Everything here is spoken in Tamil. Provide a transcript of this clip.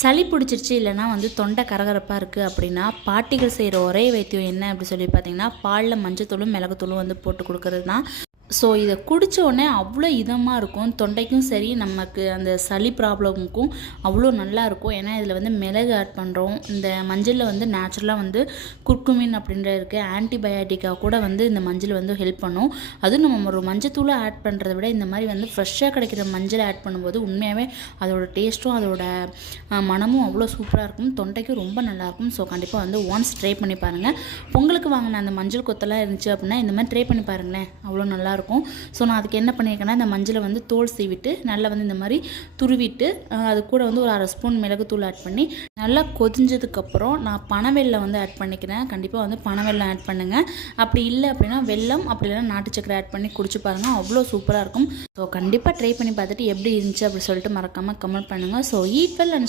சளி பிடிச்சிருச்சு இல்லைனா வந்து தொண்டை கரகரப்பாக இருக்குது அப்படின்னா பாட்டிகள் செய்கிற ஒரே வைத்தியம் என்ன அப்படி சொல்லி பார்த்தீங்கன்னா பாலில் மஞ்சத்தூளும் மிளகுத்தூளும் வந்து போட்டு கொடுக்கறது தான். ஸோ இதை குடித்த உடனே அவ்வளோ இதமாக இருக்கும், தொண்டைக்கும் சரி நமக்கு அந்த சளி ப்ராப்ளமுக்கும் அவ்வளோ நல்லாயிருக்கும். ஏன்னா இதில் வந்து மிளகு ஆட் பண்ணுறோம். இந்த மஞ்சளில் வந்து நேச்சுரலாக வந்து குர்குமின் அப்படின்ற இருக்குது, ஆன்டிபயாட்டிக்காக கூட வந்து இந்த மஞ்சள் வந்து ஹெல்ப் பண்ணும். அதுவும் நம்ம ஒரு மஞ்சத்தூளை ஆட் பண்ணுறத விட இந்த மாதிரி வந்து ஃப்ரெஷ்ஷாக கிடைக்கிற மஞ்சளை ஆட் பண்ணும்போது உண்மையாகவே அதோட டேஸ்ட்டும் அதோட மனமும் அவ்வளோ சூப்பராக இருக்கும், தொண்டைக்கும் ரொம்ப நல்லாயிருக்கும். ஸோ கண்டிப்பாக வந்து ஒன்ஸ் ட்ரை பண்ணி பாருங்கள். பொங்கலுக்கு வாங்கின அந்த மஞ்சள் கொத்தெல்லாம் இருந்துச்சு அப்படின்னா இந்த மாதிரி ட்ரை பண்ணி பாருங்களேன், அவ்வளோ நல்லாயிருக்கும். ஸோ நான் அதுக்கு என்ன பண்ணியிருக்கேன்னா இந்த மஞ்சளை வந்து தோல் சீவிட்டு நல்லா வந்து இந்த மாதிரி துருவிட்டு அது கூட வந்து ஒரு 1/2 ஸ்பூன் மிளகுத்தூள் ஆட் பண்ணி நல்லா கொதிஞ்சதுக்கப்புறம் நான் பனவெல்லம் வந்து ஆட் பண்ணிக்கிறேன். கண்டிப்பாக வந்து பனவெல்லம் ஆட் பண்ணுங்கள். அப்படி இல்லை அப்படின்னா வெல்லம், அப்படி இல்லைன்னா நாட்டு சக்கரை ஆட் பண்ணி குடிச்சு பாருங்கள், அவ்வளோ சூப்பராக இருக்கும். ஸோ கண்டிப்பாக ட்ரை பண்ணி பார்த்துட்டு எப்படி இருந்துச்சு அப்படி சொல்லிட்டு மறக்காமல் கமெண்ட் பண்ணுங்கள். So eat well and